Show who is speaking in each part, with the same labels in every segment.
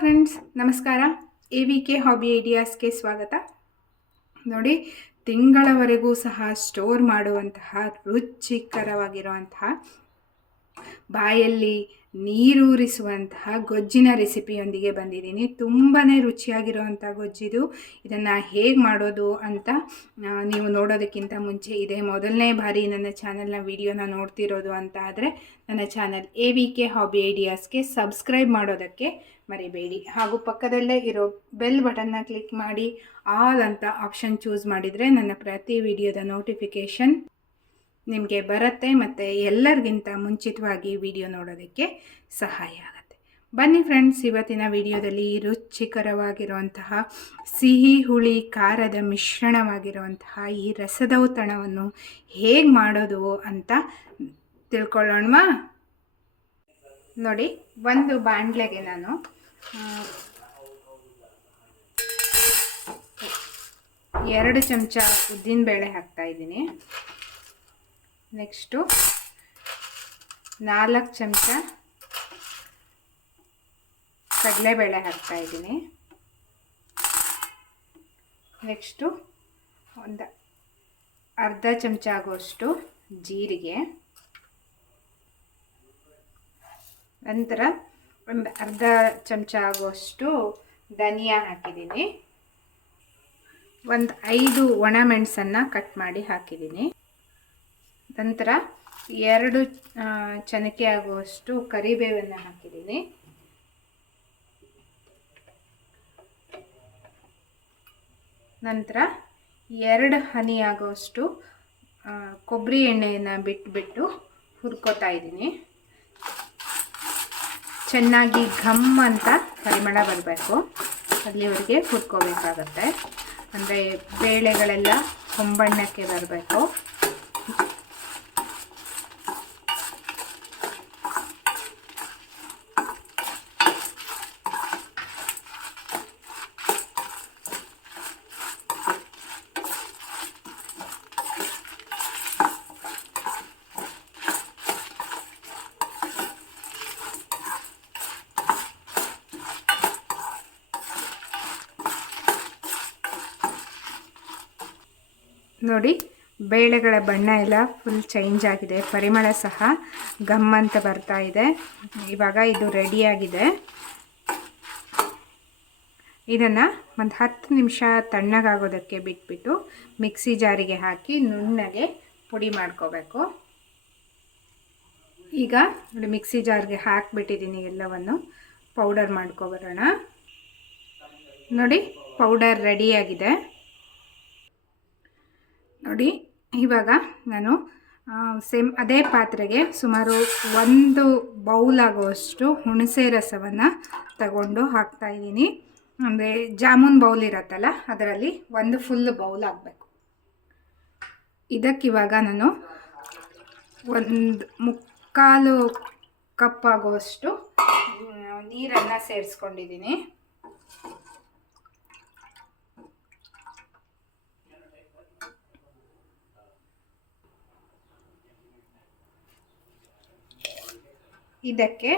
Speaker 1: Friends ನಮಸ್ಕಾರ. A V K hobby ಐಡಿಯಾಸ್ಗೆ ಸ್ವಾಗತ. ನೋಡಿ, ತಿಂಗಳವರೆಗೂ ಸಹ ಸ್ಟೋರ್ ಮಾಡುವಂತಹ ರುಚಿಕರವಾಗಿರುವಂತಹ, ಬಾಯಲ್ಲಿ ನೀರೂರಿಸುವಂತಹ ಗೊಜ್ಜಿನ ರೆಸಿಪಿಯೊಂದಿಗೆ ಬಂದಿದ್ದೀನಿ. ತುಂಬಾ ರುಚಿಯಾಗಿರುವಂಥ ಗೊಜ್ಜಿದು ಇದನ್ನು ಹೇಗೆ ಮಾಡೋದು ಅಂತ ನೀವು ನೋಡೋದಕ್ಕಿಂತ ಮುಂಚೆ ಇದೇ ಮೊದಲನೇ ಬಾರಿ ನನ್ನ ಚಾನಲ್ನ ವಿಡಿಯೋನ ನೋಡ್ತಿರೋದು ಅಂತ ಆದರೆ, ನನ್ನ channel A V K hobby ಐಡಿಯಾಸ್ಗೆ subscribe ಮಾಡೋದಕ್ಕೆ ಮರಿಬೇಡಿ. ಹಾಗೂ ಪಕ್ಕದಲ್ಲೇ ಇರೋ ಬೆಲ್ ಬಟನ್ನ ಕ್ಲಿಕ್ ಮಾಡಿ ಆಲ್ ಅಂತ ಆಪ್ಷನ್ ಚೂಸ್ ಮಾಡಿದರೆ ನನ್ನ ಪ್ರತಿ ವಿಡಿಯೋದ ನೋಟಿಫಿಕೇಷನ್ ನಿಮಗೆ ಬರುತ್ತೆ ಮತ್ತು ಎಲ್ಲರಿಗಿಂತ ಮುಂಚಿತವಾಗಿ ವಿಡಿಯೋ ನೋಡೋದಕ್ಕೆ ಸಹಾಯ ಆಗುತ್ತೆ. ಬನ್ನಿ ಫ್ರೆಂಡ್ಸ್ ಇವತ್ತಿನ ವಿಡಿಯೋದಲ್ಲಿ ರುಚಿಕರವಾಗಿರುವಂತಹ ಸಿಹಿ, ಹುಳಿ, ಖಾರದ ಮಿಶ್ರಣವಾಗಿರುವಂತಹ ಈ ರಸದೌತಣವನ್ನು ಹೇಗೆ ಮಾಡೋದು ಅಂತ ತಿಳ್ಕೊಳ್ಳೋಣವಾ? ನೋಡಿ, ಒಂದು ಬಾಣಲೆಗೆ ನಾನು ಎರಡು ಚಮಚ ಉದ್ದಿನಬೇಳೆ ಹಾಕ್ತಾ ಇದ್ದೀನಿ. ನೆಕ್ಸ್ಟು ನಾಲ್ಕು ಚಮಚ ಕಡಲೆಬೇಳೆ ಹಾಕ್ತಾ ಇದ್ದೀನಿ. ನೆಕ್ಸ್ಟು ಒಂದು ಅರ್ಧ ಚಮಚ ಆಗುವಷ್ಟು ಜೀರಿಗೆ. ನಂತರ ಒಂದು ಅರ್ಧ ಚಮಚ ಆಗುವಷ್ಟು ಧನಿಯಾ ಹಾಕಿದ್ದೀನಿ. ಒಂದು ಐದು ಒಣಮೆಣಸನ್ನು ಕಟ್ ಮಾಡಿ ಹಾಕಿದ್ದೀನಿ. ನಂತರ ಎರಡು ಚನಕೆ ಆಗುವಷ್ಟು ಕರಿಬೇವನ್ನು ಹಾಕಿದ್ದೀನಿ. ನಂತರ ಎರಡು ಹನಿ ಆಗುವಷ್ಟು ಕೊಬ್ಬರಿ ಎಣ್ಣೆಯನ್ನು ಬಿಟ್ಬಿಟ್ಟು ಹುರ್ಕೋತಾ ಇದ್ದೀನಿ. ಚೆನ್ನಾಗಿ ಘಮ್ ಅಂತ ಪರಿಮಳ ಬರಬೇಕು. ಅಲ್ಲಿವರೆಗೆ ಹುರ್ಕೋಬೇಕಾಗತ್ತೆ. ಅಂದರೆ ಬೇಳೆಗಳೆಲ್ಲ ಹೊಂಬಣ್ಣಕ್ಕೆ ಬರಬೇಕು. ನೋಡಿ, ಬೇಳೆಗಳ ಬಣ್ಣ ಎಲ್ಲ ಫುಲ್ ಚೇಂಜ್ ಆಗಿದೆ. ಪರಿಮಳ ಸಹ ಗಮ್ ಅಂತ ಬರ್ತಾ ಇದೆ. ಇವಾಗ ಇದು ರೆಡಿಯಾಗಿದೆ ಇದನ್ನು ಒಂದು ಹತ್ತು ನಿಮಿಷ ತಣ್ಣಗಾಗೋದಕ್ಕೆ ಬಿಟ್ಬಿಟ್ಟು ಮಿಕ್ಸಿ ಜಾರಿಗೆ ಹಾಕಿ ನುಣ್ಣಗೆ ಪುಡಿ ಮಾಡ್ಕೋಬೇಕು. ಈಗ ನೋಡಿ, ಮಿಕ್ಸಿ ಜಾರ್ಗೆ ಹಾಕಿಬಿಟ್ಟಿದ್ದೀನಿ ಎಲ್ಲವನ್ನು. ಪೌಡರ್ ಮಾಡ್ಕೊಬರೋಣ. ನೋಡಿ, ಪೌಡರ್ ರೆಡಿಯಾಗಿದೆ ನೋಡಿ, ಇವಾಗ ನಾನು ಸೇಮ್ ಅದೇ ಪಾತ್ರೆಗೆ ಸುಮಾರು ಒಂದು ಬೌಲ್ ಆಗುವಷ್ಟು ಹುಣಸೆ ರಸವನ್ನು ತಗೊಂಡು ಹಾಕ್ತಾ ಇದ್ದೀನಿ. ಅಂದರೆ ಜಾಮೂನ್ ಬೌಲ್ ಇರತ್ತಲ್ಲ, ಅದರಲ್ಲಿ ಒಂದು ಫುಲ್ ಬೌಲ್ ಆಗಬೇಕು ಇದಕ್ಕಿವಾಗ ನಾನು ಒಂದು ಮುಕ್ಕಾಲು ಕಪ್ ಆಗುವಷ್ಟು ನೀರನ್ನು ಸೇರಿಸ್ಕೊಂಡಿದ್ದೀನಿ. ಇದಕ್ಕೆ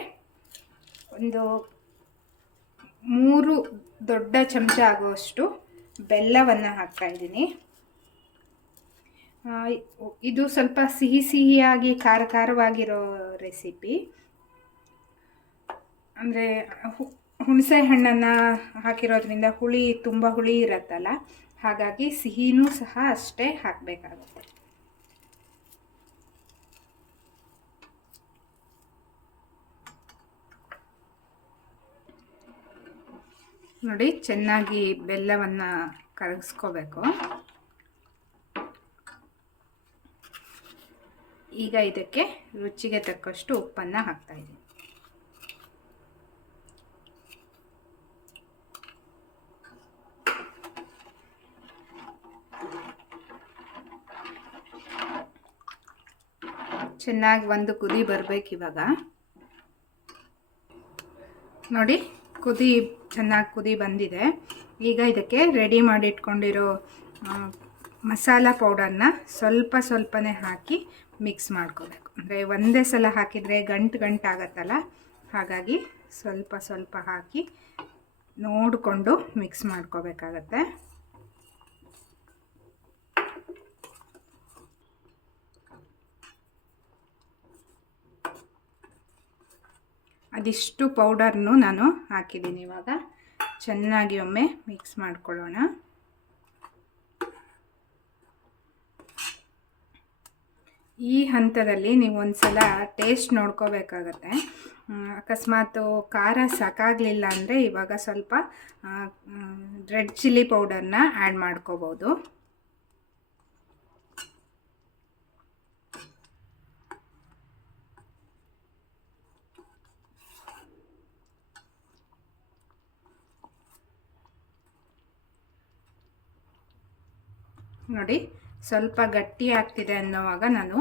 Speaker 1: ಒಂದು ಮೂರು ದೊಡ್ಡ ಚಮಚ ಆಗುವಷ್ಟು ಬೆಲ್ಲವನ್ನು ಹಾಕ್ತಾ ಇದ್ದೀನಿ. ಇದು ಸ್ವಲ್ಪ ಸಿಹಿ ಸಿಹಿಯಾಗಿ ಖಾರ ಖಾರವಾಗಿರೋ ರೆಸಿಪಿ. ಅಂದರೆ ಹುಣಸೆ ಹಣ್ಣನ್ನು ಹಾಕಿರೋದ್ರಿಂದ ಹುಳಿ ತುಂಬ ಹುಳಿ ಇರತ್ತಲ್ಲ, ಹಾಗಾಗಿ ಸಿಹಿನೂ ಸಹ ಅಷ್ಟೇ ಹಾಕಬೇಕಾಗುತ್ತೆ. ನೋಡಿ, ಚೆನ್ನಾಗಿ ಬೆಲ್ಲವನ್ನು ಕರಗಿಸ್ಕೋಬೇಕು. ಈಗ ಇದಕ್ಕೆ ರುಚಿಗೆ ತಕ್ಕಷ್ಟು ಉಪ್ಪನ್ನು ಹಾಕ್ತಾ ಇದ್ದೀನಿ. ಚೆನ್ನಾಗಿ ಒಂದು ಕುದಿ ಬರಬೇಕು ಇವಾಗ. ನೋಡಿ ಕುದಿ, ಚೆನ್ನಾಗಿ ಕುದಿ ಬಂದಿದೆ. ಈಗ ಇದಕ್ಕೆ ರೆಡಿ ಮಾಡಿ ಇಟ್ಕೊಂಡಿರೋ ಮಸಾಲ ಪೌಡರ್ನ ಸ್ವಲ್ಪ ಸ್ವಲ್ಪನೇ ಹಾಕಿ ಮಿಕ್ಸ್ ಮಾಡ್ಕೋಬೇಕು. ಅಂದರೆ ಒಂದೇ ಸಲ ಹಾಕಿದರೆ ಗಂಟು ಗಂಟು ಆಗುತ್ತಲ್ಲ? ಹಾಗಾಗಿ ಸ್ವಲ್ಪ ಸ್ವಲ್ಪ ಹಾಕಿ ನೋಡಿಕೊಂಡು ಮಿಕ್ಸ್ ಮಾಡ್ಕೋಬೇಕಾಗತ್ತೆ. ಅದಿಷ್ಟು ಪೌಡರ್ನು ನಾನು ಹಾಕಿದ್ದೀನಿ ಇವಾಗ. ಚೆನ್ನಾಗಿ ಒಮ್ಮೆ ಮಿಕ್ಸ್ ಮಾಡ್ಕೊಳ್ಳೋಣ. ಈ ಹಂತದಲ್ಲಿ ನೀವು ಒಂದ್ಸಲ ಟೇಸ್ಟ್ ನೋಡ್ಕೋಬೇಕಾಗತ್ತೆ. ಅಕಸ್ಮಾತು ಖಾರ ಸಾಕಾಗಲಿಲ್ಲ ಅಂದರೆ ಇವಾಗ ಸ್ವಲ್ಪ ರೆಡ್ ಚಿಲ್ಲಿ ಪೌಡರ್ನ ಆ್ಯಡ್ ಮಾಡ್ಕೋಬೋದು. ನೋಡಿ, ಸ್ವಲ್ಪ ಗಟ್ಟಿ ಆಗ್ತಿದೆ ಅನ್ನೋವಾಗ ನಾನು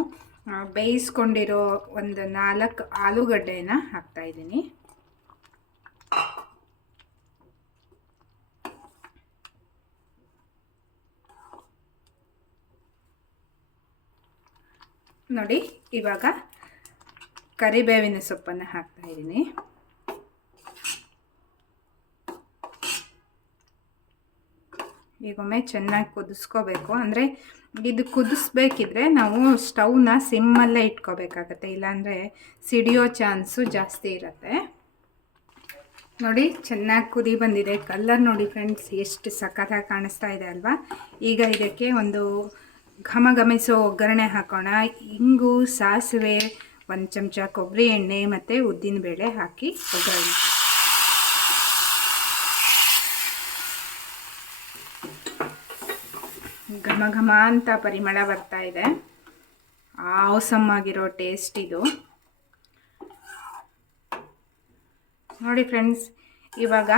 Speaker 1: ಬೇಯಿಸ್ಕೊಂಡಿರೋ ಒಂದು ನಾಲ್ಕು ಆಲೂಗಡ್ಡೆನ ಹಾಕ್ತಾಯಿದ್ದೀನಿ ನೋಡಿ, ಇವಾಗ ಕರಿಬೇವಿನ ಸೊಪ್ಪನ್ನು ಹಾಕ್ತಾಯಿದ್ದೀನಿ ಈಗೊಮ್ಮೆ ಚೆನ್ನಾಗಿ ಕುದಿಸ್ಕೋಬೇಕು. ಅಂದರೆ ಇದು ಕುದಿಸ್ಬೇಕಿದ್ರೆ ನಾವು ಸ್ಟವ್ನ ಸಿಮ್ಮಲ್ಲೇ ಇಟ್ಕೋಬೇಕಾಗತ್ತೆ. ಇಲ್ಲಾಂದರೆ ಸಿಡಿಯೋ ಚಾನ್ಸು ಜಾಸ್ತಿ ಇರುತ್ತೆ. ನೋಡಿ, ಚೆನ್ನಾಗಿ ಕುದಿ ಬಂದಿದೆ. ಕಲ್ಲರ್ ನೋಡಿ ಫ್ರೆಂಡ್ಸ್, ಎಷ್ಟು ಸಖತ್ತಾಗಿ ಕಾಣಿಸ್ತಾ ಇದೆ ಅಲ್ವಾ? ಈಗ ಇದಕ್ಕೆ ಒಂದು ಘಮ ಘಮಿಸೋ ಒಗ್ಗರಣೆ ಹಾಕೋಣ. ಇಂಗು, ಸಾಸಿವೆ, ಒಂದು ಚಮಚ ಕೊಬ್ಬರಿ ಎಣ್ಣೆ ಮತ್ತು ಉದ್ದಿನಬೇಳೆ ಹಾಕಿ ಒಗ್ಗರಣೆ. ಘಮ ಘಮ ಅಂತ ಪರಿಮಳ ಬರ್ತಾ ಇದೆ. ಆವಸಮ್ ಆಗಿರೋ ಟೇಸ್ಟ್ ಇದು. ನೋಡಿ ಫ್ರೆಂಡ್ಸ್, ಇವಾಗ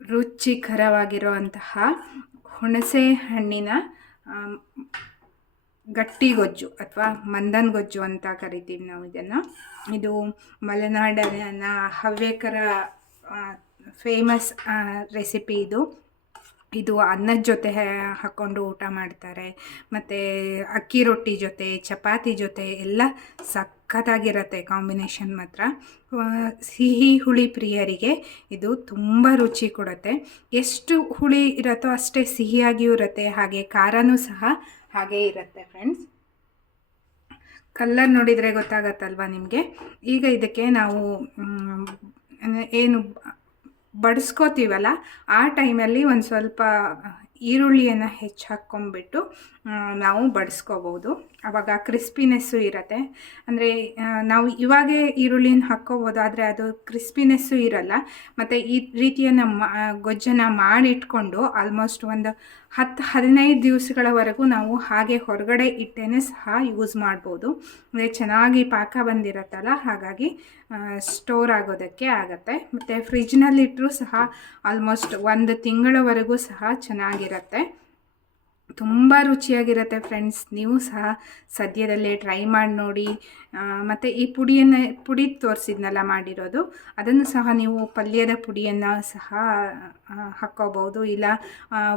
Speaker 1: ರುಚಿಕರವಾಗಿರುವಂತಹ ಹುಣಸೆ ಹಣ್ಣಿನ ಗಟ್ಟಿ ಗೊಜ್ಜು ಅಥವಾ ಮಂದನ್ ಗೊಜ್ಜು ಅಂತ ಕರಿತೀವಿ ನಾವು ಇದನ್ನು. ಇದು ಮಲೆನಾಡಿನ ಹವ್ಯಕರ ಫೇಮಸ್ ರೆಸಿಪಿ ಇದು. ಇದು ಅನ್ನದ ಜೊತೆ ಹಾಕ್ಕೊಂಡು ಊಟ ಮಾಡ್ತಾರೆ. ಮತ್ತು ಅಕ್ಕಿ ರೊಟ್ಟಿ ಜೊತೆ, ಚಪಾತಿ ಜೊತೆ ಎಲ್ಲ ಸಖತ್ತಾಗಿರತ್ತೆ ಕಾಂಬಿನೇಷನ್ ಮಾತ್ರ. ಸಿಹಿ ಹುಳಿ ಪ್ರಿಯರಿಗೆ ಇದು ತುಂಬ ರುಚಿ ಕೊಡುತ್ತೆ. ಎಷ್ಟು ಹುಳಿ ಇರುತ್ತೋ ಅಷ್ಟೇ ಸಿಹಿಯಾಗಿಯೂ ಇರುತ್ತೆ. ಹಾಗೆ ಖಾರನೂ ಸಹ ಹಾಗೇ ಇರುತ್ತೆ ಫ್ರೆಂಡ್ಸ್. ಕಲ್ಲರ್ ನೋಡಿದರೆ ಗೊತ್ತಾಗತ್ತಲ್ವ ನಿಮಗೆ? ಈಗ ಇದಕ್ಕೆ ನಾವು ಏನು ಬಡಿಸ್ಕೋತೀವಲ್ಲ, ಆ ಟೈಮಲ್ಲಿ ಒಂದು ಸ್ವಲ್ಪ ಈರುಳ್ಳಿಯನ್ನು ಹೆಚ್ಚು ಹಾಕ್ಕೊಂಬಿಟ್ಟು ನಾವು ಬಡಿಸ್ಕೋಬೋದು. ಆವಾಗ ಕ್ರಿಸ್ಪಿನೆಸ್ಸು ಇರುತ್ತೆ. ಅಂದರೆ ನಾವು ಇವಾಗೇ ಈರುಳ್ಳಿನ ಹಾಕ್ಕೋಬೋದು, ಆದರೆ ಅದು ಕ್ರಿಸ್ಪಿನೆಸ್ಸು ಇರಲ್ಲ. ಮತ್ತು ಈ ರೀತಿಯನ್ನು ಮಾ ಗೊಜ್ಜನ್ನು ಮಾಡಿಟ್ಕೊಂಡು ಆಲ್ಮೋಸ್ಟ್ ಒಂದು ಹತ್ತು ಹದಿನೈದು ದಿವಸಗಳವರೆಗೂ ನಾವು ಹಾಗೆ ಹೊರಗಡೆ ಇಟ್ಟೇ ಸಹ ಯೂಸ್ ಮಾಡ್ಬೋದು. ಅಂದರೆ ಚೆನ್ನಾಗಿ ಪಾಕ ಬಂದಿರತ್ತಲ್ಲ, ಹಾಗಾಗಿ ಸ್ಟೋರ್ ಆಗೋದಕ್ಕೆ ಆಗುತ್ತೆ. ಮತ್ತು ಫ್ರಿಜ್ನಲ್ಲಿಟ್ಟರೂ ಸಹ ಆಲ್ಮೋಸ್ಟ್ ಒಂದು ತಿಂಗಳವರೆಗೂ ಸಹ ಚೆನ್ನಾಗಿರುತ್ತೆ. ತುಂಬ ರುಚಿಯಾಗಿರುತ್ತೆ ಫ್ರೆಂಡ್ಸ್ ನೀವು ಸಹ ಸದ್ಯದಲ್ಲೇ ಟ್ರೈ ಮಾಡಿ ನೋಡಿ. ಮತ್ತು ಈ ಪುಡಿಯನ್ನು, ಪುಡಿ ತೋರಿಸಿದ್ನಲ್ಲ ಮಾಡಿರೋದು. ಅದನ್ನು ಸಹ ನೀವು ಪಲ್ಯದ ಪುಡಿಯನ್ನು ಸಹ ಹಾಕ್ಕೋಬೋದು ಇಲ್ಲ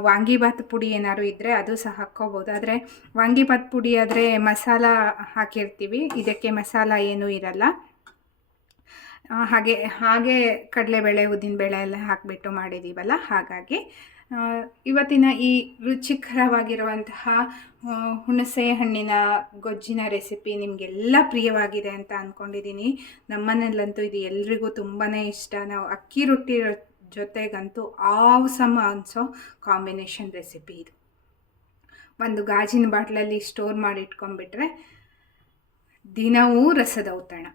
Speaker 1: ವಾಂಗಿಭಾತ್ ಪುಡಿ ಏನಾದ್ರು ಇದ್ದರೆ ಅದು ಸಹ ಹಾಕ್ಕೋಬೋದು ಆದರೆ ವಾಂಗಿಭಾತ್ ಪುಡಿ ಆದರೆ ಮಸಾಲ ಹಾಕಿರ್ತೀವಿ. ಇದಕ್ಕೆ ಮಸಾಲ ಏನೂ ಇರಲ್ಲ. ಹಾಗೆ ಹಾಗೆ ಕಡಲೆಬೇಳೆ, ಉದ್ದಿನಬೇಳೆ ಎಲ್ಲ ಹಾಕಿಬಿಟ್ಟು ಮಾಡಿದ್ದೀವಲ್ಲ ಹಾಗಾಗಿ ಇವತ್ತಿನ ಈ ರುಚಿಕರವಾಗಿರುವಂತಹ ಹುಣಸೆ ಹಣ್ಣಿನ ಗೊಜ್ಜಿನ ರೆಸಿಪಿ ನಿಮಗೆಲ್ಲ ಪ್ರಿಯವಾಗಿದೆ ಅಂತ ಅಂದ್ಕೊಂಡಿದ್ದೀನಿ ನಮ್ಮನೇಲಂತೂ ಇದು ಎಲ್ರಿಗೂ ತುಂಬಾ ಇಷ್ಟ. ನಾವು ಅಕ್ಕಿ ರೊಟ್ಟಿ ಜೊತೆಗಂತೂ ಆವಸಮ ಅನಿಸೋ ಕಾಂಬಿನೇಷನ್ ರೆಸಿಪಿ ಇದು. ಒಂದು ಗಾಜಿನ ಬಾಟ್ಲಲ್ಲಿ ಸ್ಟೋರ್ ಮಾಡಿ ಇಟ್ಕೊಂಡ್ಬಿಟ್ರೆ ದಿನವೂ ರಸದ ಔತಣ.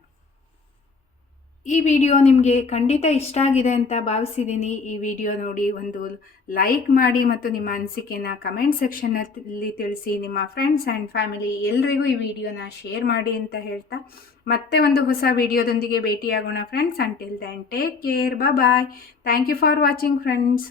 Speaker 1: ಈ ವಿಡಿಯೋ ನಿಮಗೆ ಖಂಡಿತ ಇಷ್ಟ ಆಗಿದೆ ಅಂತ ಭಾವಿಸಿದ್ದೀನಿ. ಈ ವಿಡಿಯೋ ನೋಡಿ ಒಂದು ಲೈಕ್ ಮಾಡಿ ಮತ್ತು ನಿಮ್ಮ ಅನಿಸಿಕೆನ ಕಮೆಂಟ್ ಸೆಕ್ಷನಲ್ಲಿ ತಿಳಿಸಿ. ನಿಮ್ಮ ಫ್ರೆಂಡ್ಸ್ ಆ್ಯಂಡ್ ಫ್ಯಾಮಿಲಿ ಎಲ್ರಿಗೂ ಈ ವಿಡಿಯೋನ ಶೇರ್ ಮಾಡಿ ಅಂತ ಹೇಳ್ತಾ ಮತ್ತೆ ಒಂದು ಹೊಸ ವಿಡಿಯೋದೊಂದಿಗೆ ಭೇಟಿಯಾಗೋಣ friends. Until then take care bye thank you for watching friends